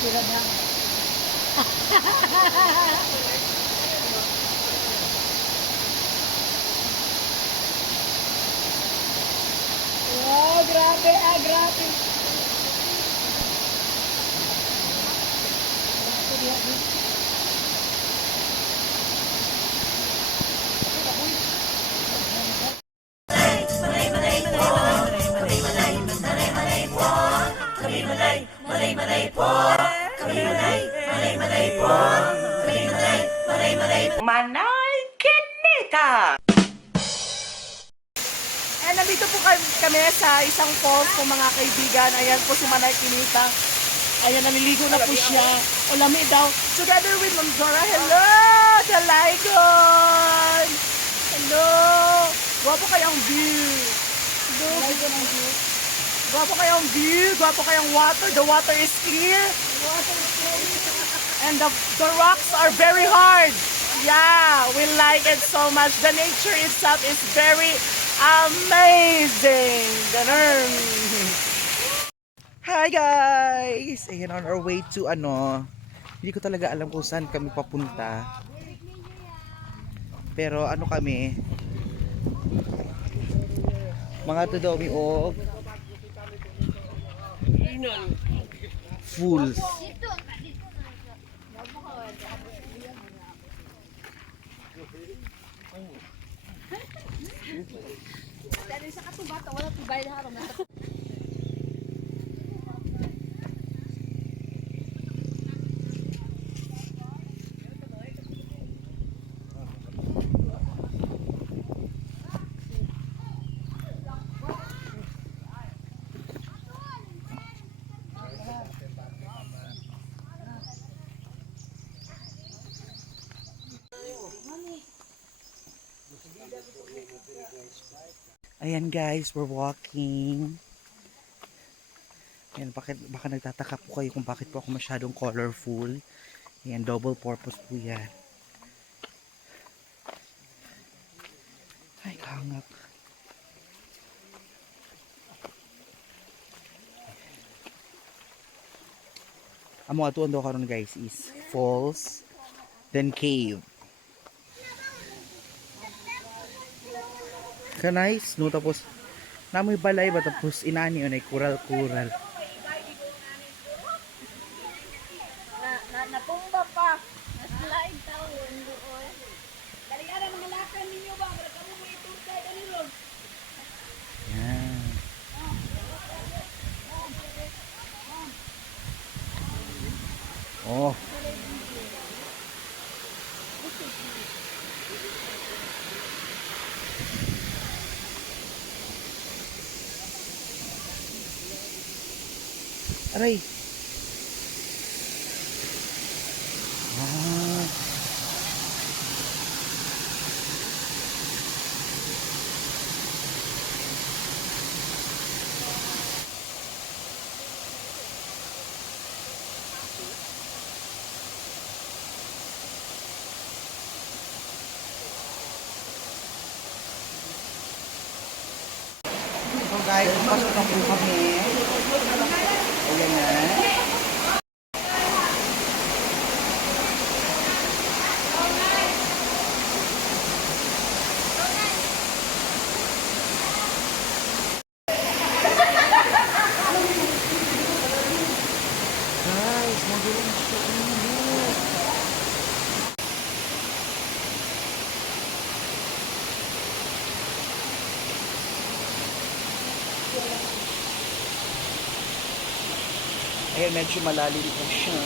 Sila na. Oh, grabe, grabe. Manay Kinita! Nandito po kami sa isang falls po mga kaibigan. Ayan po si Manay Kinita. Ayan, naliligo na po siya. O lamig daw. Together with Ma'am Zora. Hello! Dalagon! Hello! Gwapo kayang view. Hello! Gwapo kayang view. Gwapo kayang water. The water is clear. And the rocks are very hard. Yeah, we like it so much. The nature itself is very amazing. Ganun. Hi guys! Ayan, on our way to hindi ko talaga alam kung saan kami papunta. Pero kami, mga tudomi o fools. Ayan guys, we're walking. Ayan, baka nagtataka po kayo kung bakit po ako masyadong colorful. Ayan, double purpose po yan. Ay, kahangak. Amo atuan daw karon guys is falls, then cave. Nice, no? Tapos namoy balay ba, tapos inani yun ay kural-kural. Natumba pa. Naslide taon doon. Dali ara mga lakan ninyo ba? Wala ka mo iturkay ani ron. Yan. Oh. Aray. Ah. So guys, pasok na po kami. Ayan na. Guys, nandun na siya. Ayan, medyo malalim po siya.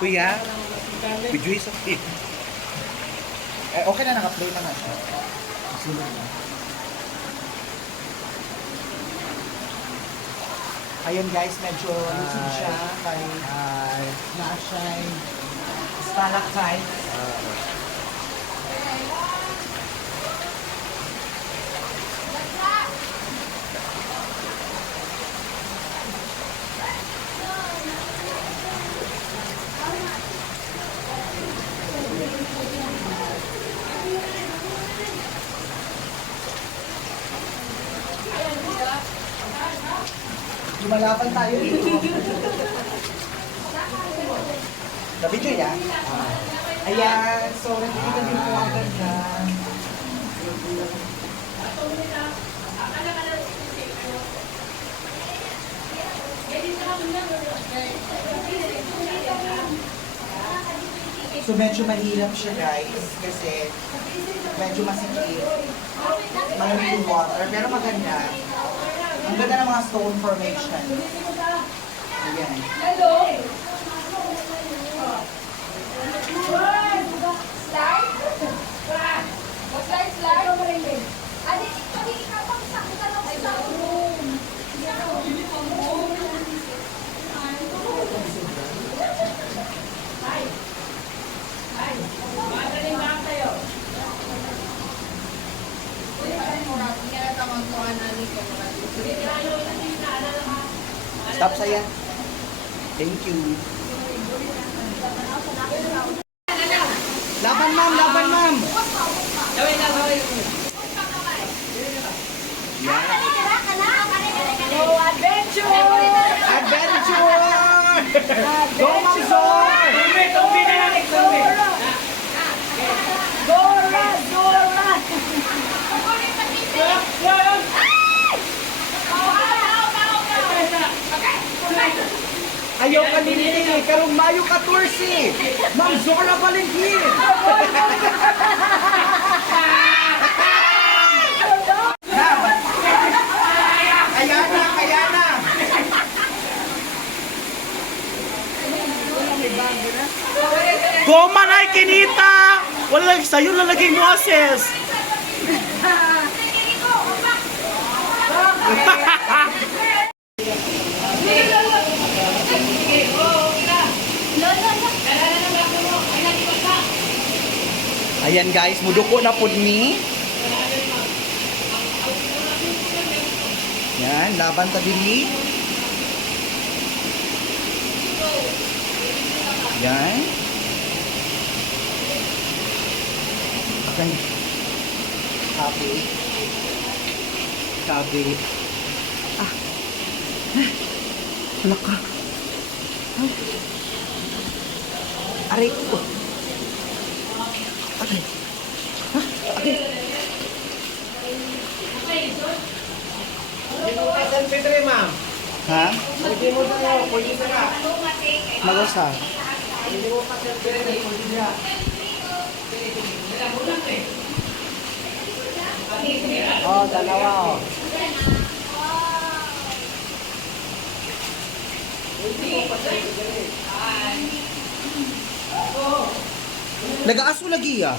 Kuya, video sa tip. Okay na, naka-play na nga siya. Sunod na. Ayan guys, medyo lucid siya. Kay na-shine stalactite. Lumalaban tayo dito. Na-video niya? Ayan, so nakikita din po ang ganda. So medyo mahirap siya guys kasi medyo masikip. Malamig yung water pero maganda. Ang ganda ng mga stone formation. Ayan. Stop saya. Thank you. Laban ma'am, laban ma'am. Go adventure! Adventure! Go Ma'am Zor! Dora! Dora! Ayaw ka nini, karong Mayo 14. Ma'am Zora Valentin. Kaya na, kaya na. Go Manay Kinita! Wala sa'yo lalagay mo ases. Ayan guys, muduko na pud ni. Yan, laban ta dili. Yan. Okay. Copy. Copy. Ah. Wala ka. Ay. Aray ko. Okay. Ha? Okay. Ha? Magosa. Oh, dalawa oh. Nag-aaso lagi ah.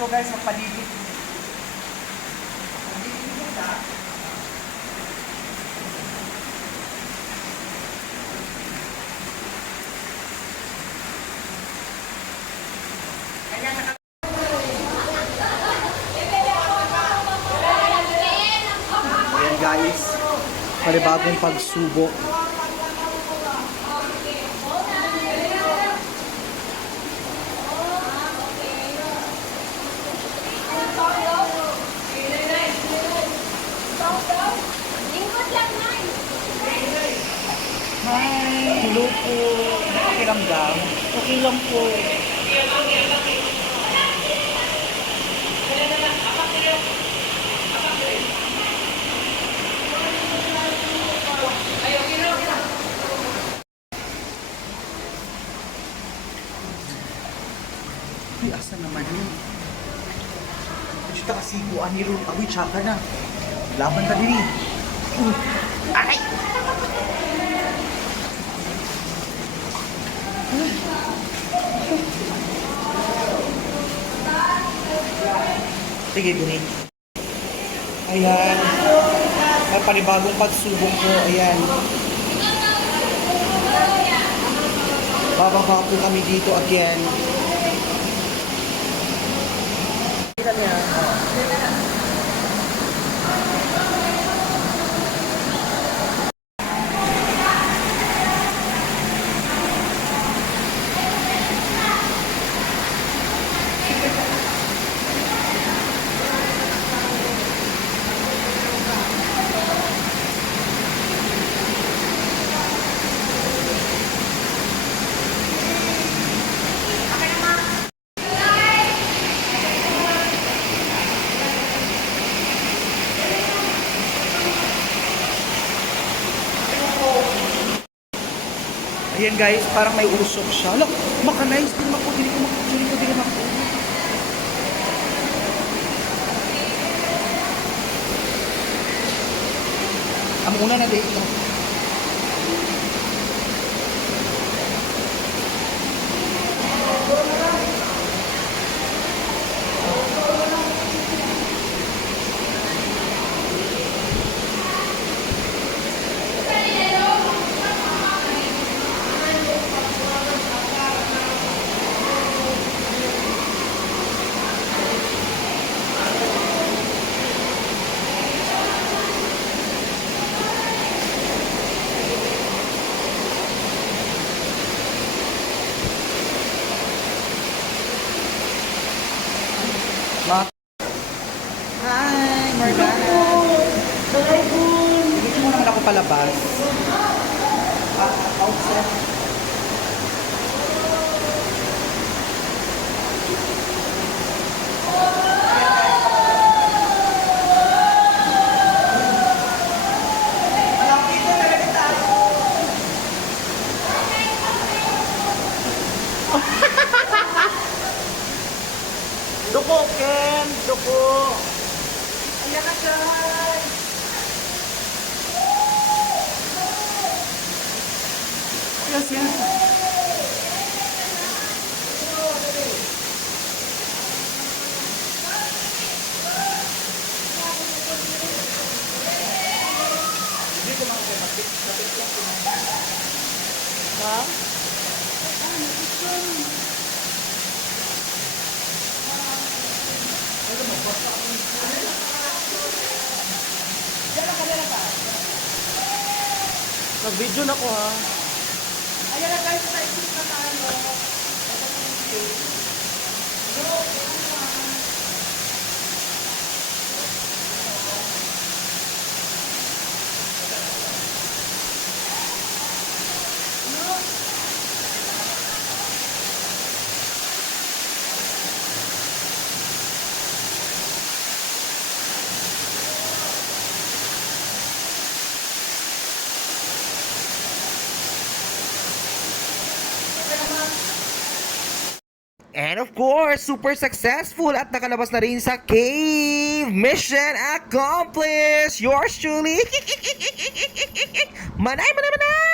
So guys, magpaligid. Ayan guys, panibagong pagsubok. Hi! Hello po. Pakiramdam. Okay lang po. asa naman ni. Kita kasi buwan ni Ron. Awi, tsaka na. Laban ka din eh. Aray! Sige, Dini. Ayan. May panibagong pagsubok ko. Ayan. Bababa po kami dito again. Kita niya. Ayan guys, parang may usok siya. Look, makanais din ako. Dili ko mako. Ang una na dito. Hi, Morgana. Hindi mo naman ako palabas. Outside. Duko, Ken! Duko! Ayan na siya! Yes, yes. Ha? Nag-video na ko ha. Ayan na guys, na-isip na tayo. And of course, super successful at nakalabas na rin sa cave. Mission accomplished! Yours truly! Manay, manay, manay!